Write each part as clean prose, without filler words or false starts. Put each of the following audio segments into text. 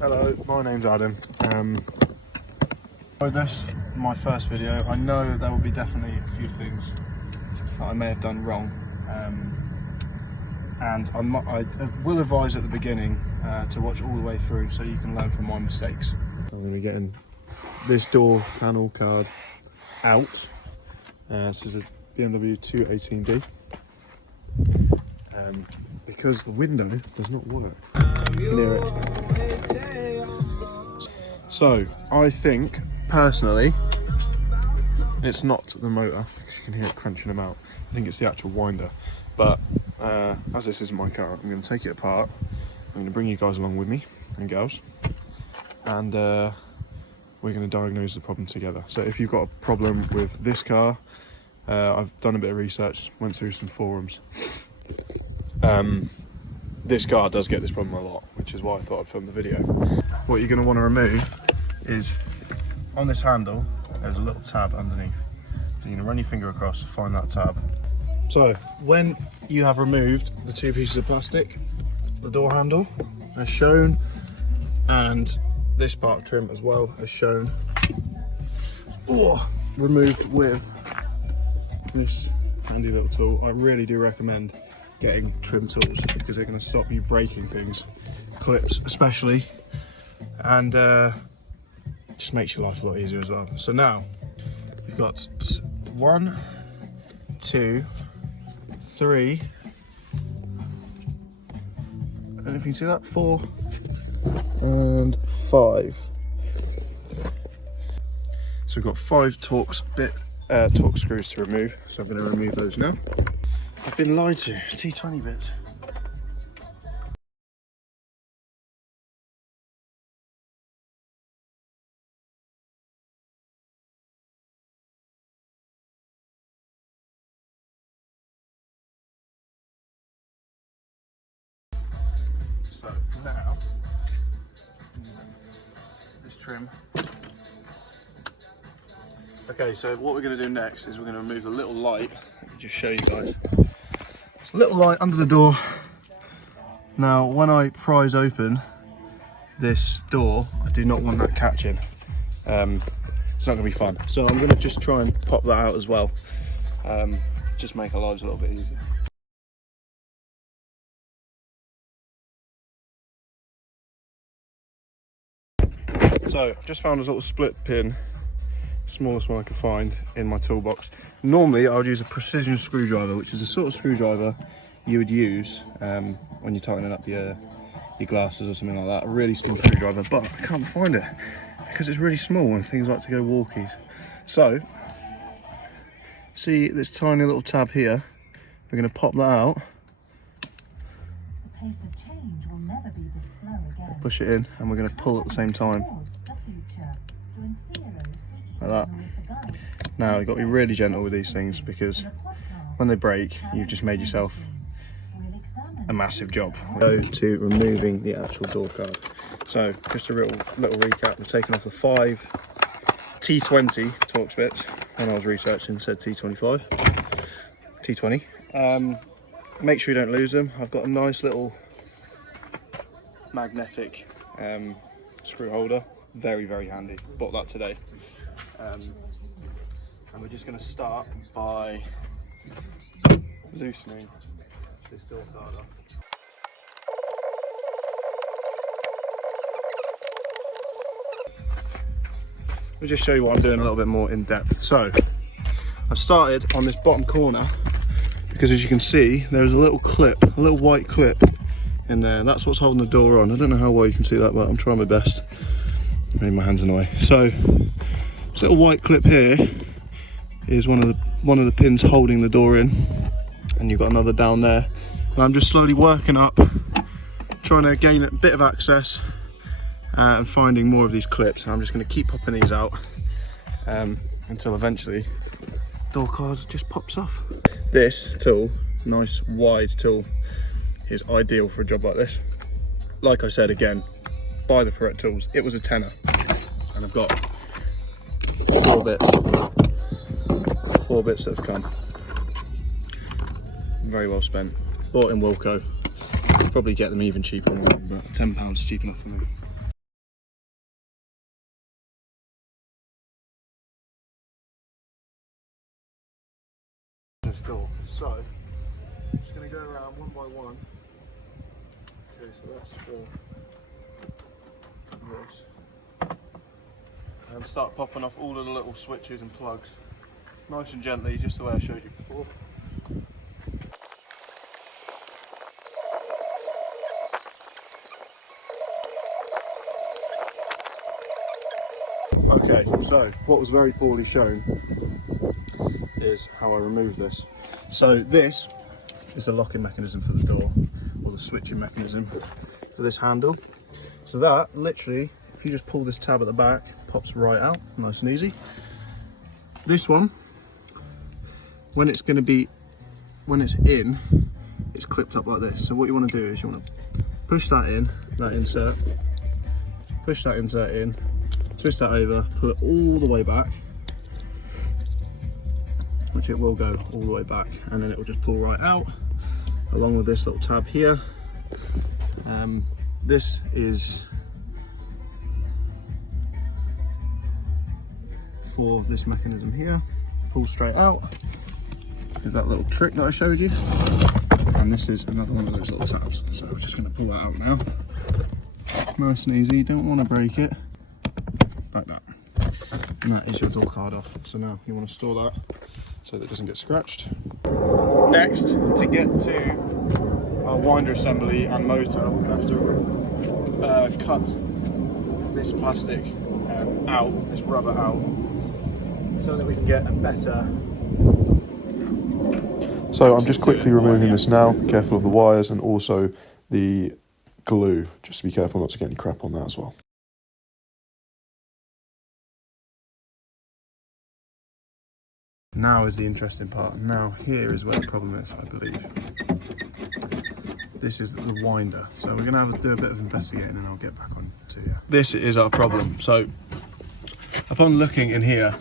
Hello, my name's Adam. For this, my first video, I know there will be definitely a few things that I may have done wrong, and I will advise at the beginning to watch all the way through so you can learn from my mistakes. I'm going to be getting this door panel card out. This is a BMW 218D. Because the window does not work. You can hear it. So, I think, personally, it's not the motor, because you can hear it crunching them out. I think it's the actual winder. But, as this isn't my car, I'm going to take it apart. I'm going to bring you guys along with me, and girls. And we're going to diagnose the problem together. So if you've got a problem with this car, I've done a bit of research, went through some forums. This car does get this problem a lot, which is why I thought I'd film the video. What you're going to want to remove is, on this handle, there's a little tab underneath. So you're going to run your finger across to find that tab. So, when you have removed the two pieces of plastic, the door handle as shown, and this part of trim as well as shown, removed with this handy little tool, I really do recommend getting trim tools because they're going to stop you breaking things, clips especially, and just makes your life a lot easier as well. So now we've got 1, 2, 3, and if you can see that, 4 and 5. So we've got 5 torque screws to remove, so I'm going to remove those now. I've been lied to, T20 bits. So now, this trim. Okay, so what we're going to do next is we're going to remove the little light. Let me just show you guys. It's a little light under the door. Now, when I prise open this door, I do not want that catching. It's not going to be fun. So I'm going to just try and pop that out as well. Just make our lives a little bit easier. So, I've just found a little split pin, smallest one I could find in my toolbox. Normally I would use a precision screwdriver, which is the sort of screwdriver you would use when you're tightening up your glasses or something like that. A really small screwdriver, but I can't find it because it's really small and things like to go walkies. So, see this tiny little tab here? We're going to pop that out. The pace of change will never be this slow again. Push it in, and we're going to pull at the same time. Like that. Now you've got to be really gentle with these things because when they break, you've just made yourself a massive job. Go to removing the actual door card. So just a little recap. We've taken off the 5 T20 Torx bits. When I was researching, said T25, T20. Make sure you don't lose them. I've got a nice little magnetic screw holder. Very, very handy. Bought that today. And we're just going to start by loosening this door card off. Let me just show you what I'm doing a little bit more in depth. So, I've started on this bottom corner because, as you can see, there's a little clip, a little white clip in there. That's what's holding the door on. I don't know how well you can see that, but I'm trying my best. Made my hands in the way. So, this little white clip here is one of the pins holding the door in, and you've got another down there. And I'm just slowly working up, trying to gain a bit of access and finding more of these clips. And I'm just going to keep popping these out until eventually the door card just pops off. This tool, nice wide tool, is ideal for a job like this. Like I said again, buy the correct tools. It was a tenner, and I've got 4 bits that have come. Very well spent. Bought in Wilco. Probably get them even cheaper online, but £10 is cheap enough for me. this door. So I'm just going to go around one by one. Okay, so that's for this. And start popping off all of the little switches and plugs. Nice and gently, just the way I showed you before. Okay, so what was very poorly shown is how I remove this. So this is the locking mechanism for the door, or the switching mechanism for this handle. So that, literally, if you just pull this tab at the back, pops right out, nice and easy. This one, when it's in, it's clipped up like this. So what you want to do is you want to push that in, that insert, push that insert in, twist that over, pull it all the way back, which it will go all the way back, and then it will just pull right out, along with this little tab here. This is for this mechanism here, pull straight out, with that little trick that I showed you, and this is another one of those little tabs. So we're just going to pull that out now, nice and easy, don't want to break it, like that, and that is your door card off. So now you want to store that so that it doesn't get scratched. Next, to get to our winder assembly and motor, we're going to have to cut this plastic out, this rubber out, so that we can get a better... So I'm just quickly removing this now, careful of the wires and also the glue, just to be careful not to get any crap on that as well. Now is the interesting part. Now here is where the problem is, I believe. This is the winder. So we're going to do a bit of investigating and I'll get back on to you. This is our problem. So upon looking in here,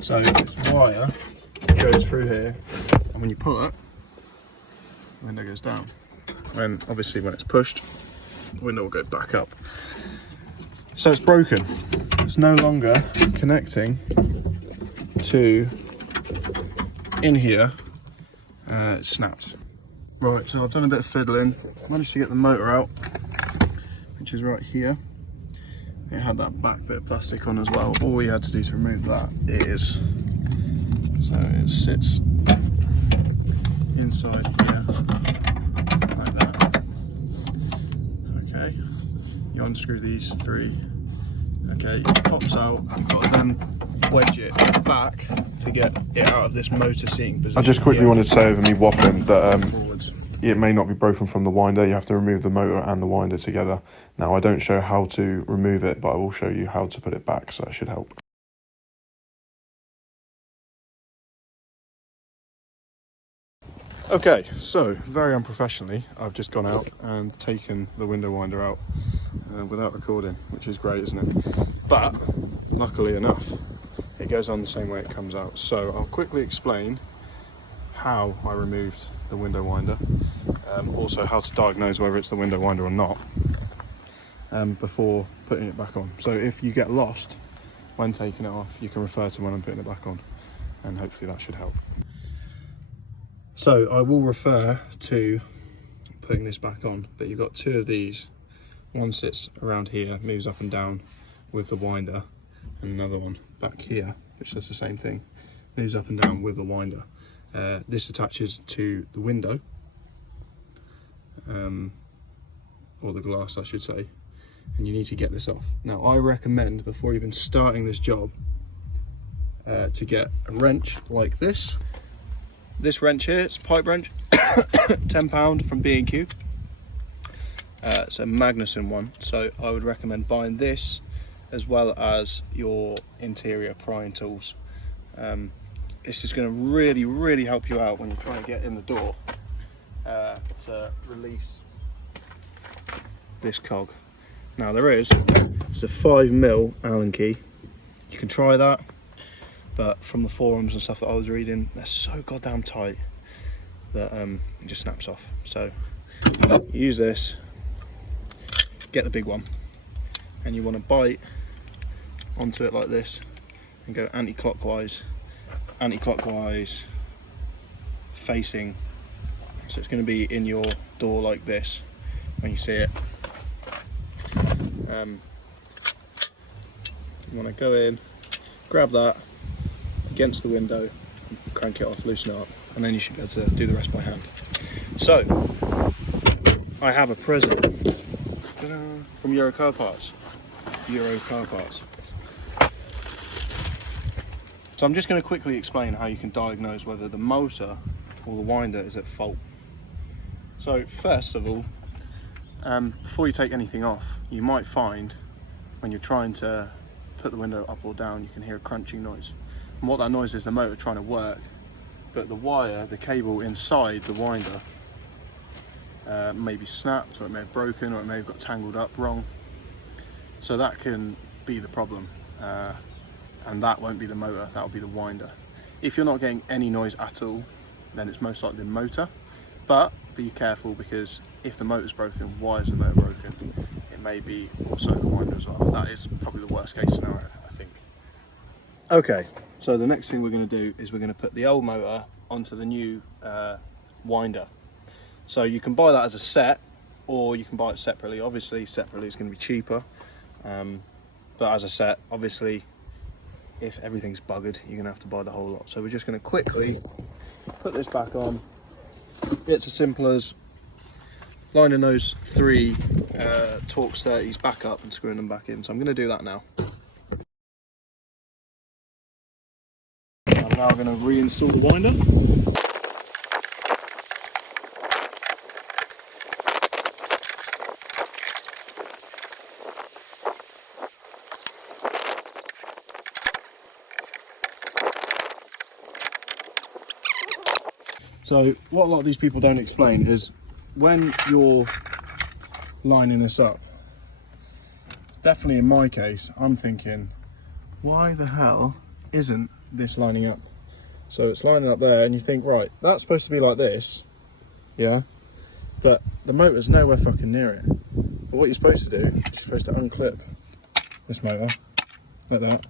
so this wire goes through here, and when you pull it, the window goes down. When obviously when it's pushed, the window will go back up. So it's broken. It's no longer connecting to in here. It's snapped. Right, so I've done a bit of fiddling, managed to get the motor out, which is right here. It had that back bit of plastic on as well. All we had to do to remove that is, so it sits inside here, like that. Okay, you unscrew these three. Okay, it pops out, you've got to then wedge it back to get it out of this motor seating position. I just quickly wanted to say over me waffling that forwards. it may not be broken from the winder. You have to remove the motor and the winder together. Now I don't show how to remove it, but I will show you how to put it back, so that should help. Okay, so very unprofessionally, I've just gone out and taken the window winder out without recording, which is great, isn't it? But luckily enough, it goes on the same way it comes out. So I'll quickly explain how I removed the window winder, also how to diagnose whether it's the window winder or not, before putting it back on. So if you get lost when taking it off, you can refer to when I'm putting it back on, and hopefully that should help. So I will refer to putting this back on, but you've got two of these. One sits around here, moves up and down with the winder, and another one back here, which does the same thing, moves up and down with the winder. This attaches to the window, or the glass I should say, and you need to get this off. Now I recommend, before even starting this job, to get a wrench like this. This wrench here, it's a pipe wrench, £10 from B&Q. It's a Magnuson one, so I would recommend buying this as well as your interior prying tools. This is going to really help you out when you're trying to get in the door to release this cog. Now it's a 5mm Allen key. You can try that, but from the forums and stuff that I was reading, they're so goddamn tight that it just snaps off. So use this, get the big one, and you want to bite onto it like this and go anti-clockwise, facing, so it's going to be in your door like this when you see it. You want to go in, grab that against the window, crank it off, loosen it up, and then you should be able to do the rest by hand. So, I have a present. Ta-da, from Euro Car Parts. Euro Car Parts. So I'm just going to quickly explain how you can diagnose whether the motor or the winder is at fault. So first of all, before you take anything off, you might find when you're trying to put the window up or down, you can hear a crunching noise. And what that noise is the motor trying to work, but the wire, the cable inside the winder may be snapped, or it may have broken, or it may have got tangled up wrong. So that can be the problem, and that won't be the motor, that will be the winder. If you're not getting any noise at all, then it's most likely the motor, but be careful, because if the motor's broken, why is the motor broken? It may be also the winder as well. That is probably the worst case scenario, I think. Okay, so the next thing we're going to do is we're going to put the old motor onto the new winder. So you can buy that as a set, or you can buy it separately. Obviously separately is going to be cheaper, but as a set, obviously if everything's buggered, you're going to have to buy the whole lot. So we're just going to quickly put this back on. It's as simple as lining those 3 Torx 30s back up and screwing them back in. So I'm going to do that now. I'm now going to reinstall the winder. So what a lot of these people don't explain is when you're lining this up, definitely in my case, I'm thinking, why the hell isn't this lining up? So it's lining up there and you think, right, that's supposed to be like this, yeah, but the motor's nowhere fucking near it. But what you're supposed to do is you're supposed to unclip this motor, like that,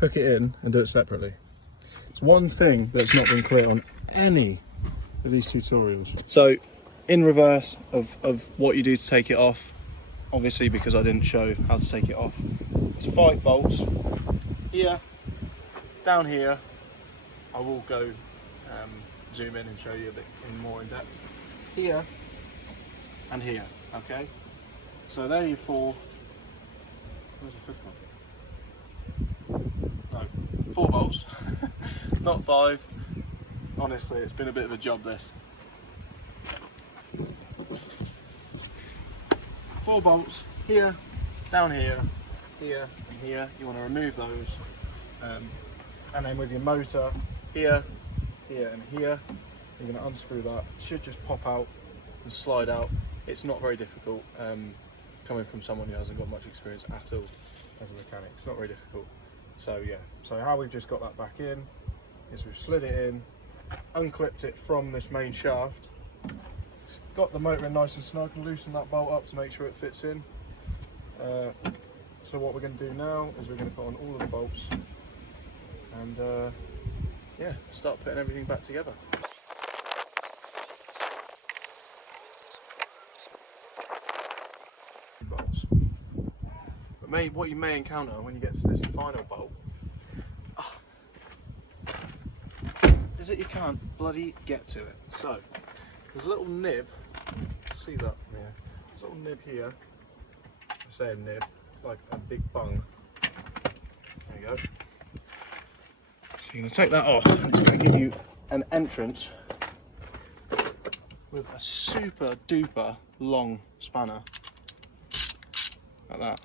hook it in and do it separately. It's one thing that's not been clear on any of these tutorials. So in reverse of what you do to take it off, obviously because I didn't show how to take it off, it's 5 bolts here, down here. I will go zoom in and show you a bit more in depth, here and here. Okay, so there are your 4. Where's the 5th one? No, 4 bolts not 5. Honestly, it's been a bit of a job, this. 4 bolts here, down here, here and here. You want to remove those, and then with your motor here, here and here, you're going to unscrew that. It should just pop out and slide out. It's not very difficult, coming from someone who hasn't got much experience at all as a mechanic. It's not very difficult. So yeah, so how we've just got that back in is we've slid it in, unclipped it from this main shaft, got the motor in nice and snug, and loosened that bolt up to make sure it fits in. So what we're going to do now is we're going to put on all of the bolts and yeah, start putting everything back together. Bolts. But what you may encounter when you get to this final bolt is that you can't bloody get to it. So there's a little nib, see that? Yeah. There's a little nib here. I say a nib, like a big bung. There you go. So you're going to take that off, and it's going to give you an entrance with a super duper long spanner, like that,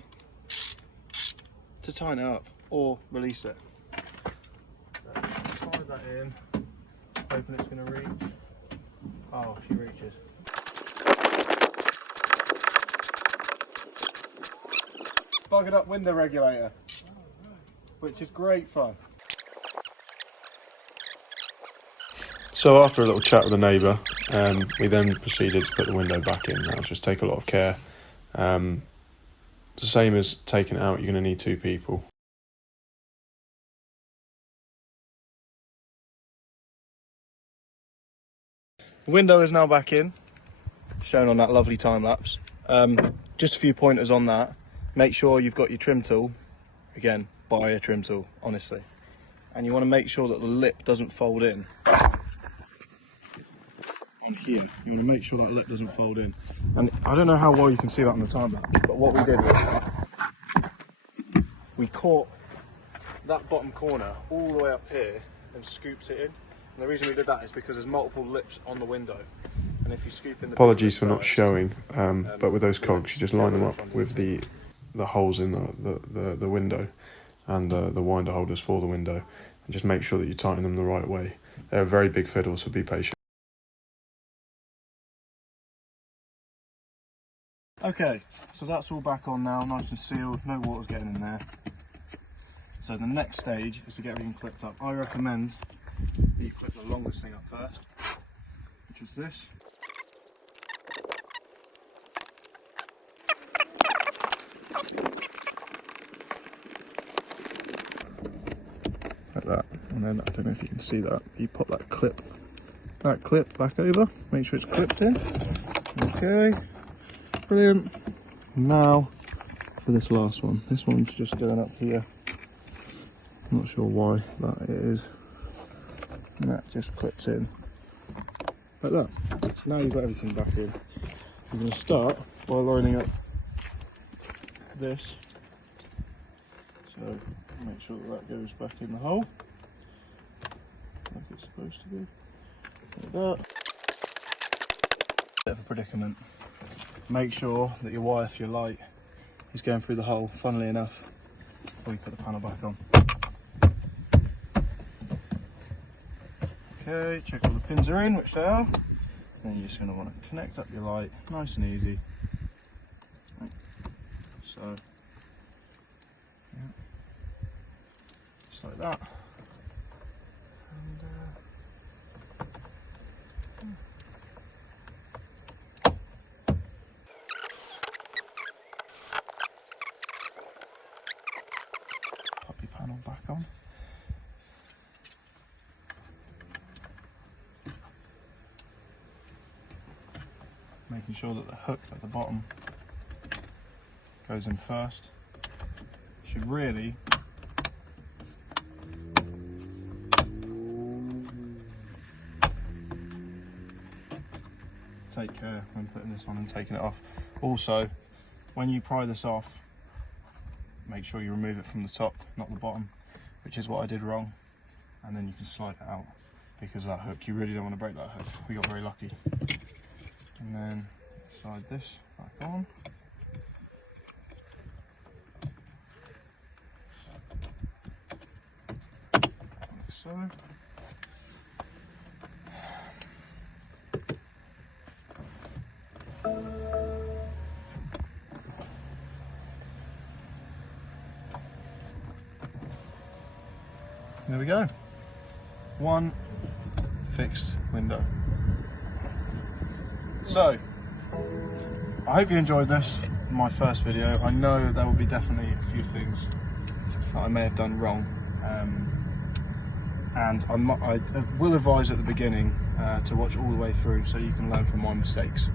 to tighten it up or release it. So slide that in, hoping it's going to reach. Oh, she reaches. Buggered up window regulator, which is great fun. So after a little chat with the neighbour, we then proceeded to put the window back in. Now just take a lot of care. It's the same as taking it out, you're going to need 2 people. The window is now back in, shown on that lovely time lapse. Just a few pointers on that. Make sure you've got your trim tool. Again, buy a trim tool, honestly. And you want to make sure that the lip doesn't fold in. On here, you want to make sure that lip doesn't fold in. And I don't know how well you can see that on the time lapse, but what we did was we caught that bottom corner all the way up here and scooped it in. And the reason we did that is because there's multiple lips on the window. And if you scoop in the Apologies for not showing, but with those cogs, you just line them up with the holes in the window and the winder holders for the window, and just make sure that you tighten them the right way. They're a very big fiddle, so be patient. Okay, so that's all back on now, nice and sealed, no water's getting in there. So the next stage is to get everything clipped up. I recommend that you clip the longest thing up first, which is this. Like that, and then I don't know if you can see that, you pop that clip back over, make sure it's clipped in. Okay, brilliant. Now for this last one. This one's just going up here. Not sure why that is. And that just clips in like that. So now you've got everything back in. You're going to start by lining up this. So make sure that goes back in the hole like it's supposed to be. Like that. Bit of a predicament. Make sure that your wire for your light is going through the hole, funnily enough, before you put the panel back on. Okay, check all the pins are in, which they are. Then you're just going to want to connect up your light, nice and easy. Right. So, yeah. Just like that. Pop your panel back on. Making sure that the hook at the bottom goes in first. Should really take care when putting this on and taking it off. Also, when you pry this off, make sure you remove it from the top, not the bottom, which is what I did wrong. And then you can slide it out, because that hook, you really don't want to break that hook. We got very lucky. And then slide this back on. Like so. There we go. One fixed window. So, I hope you enjoyed this, my first video. I know there will be definitely a few things that I may have done wrong, and I will advise at the beginning to watch all the way through so you can learn from my mistakes.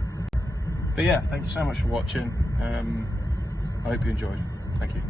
But yeah, thank you so much for watching. I hope you enjoyed. Thank you.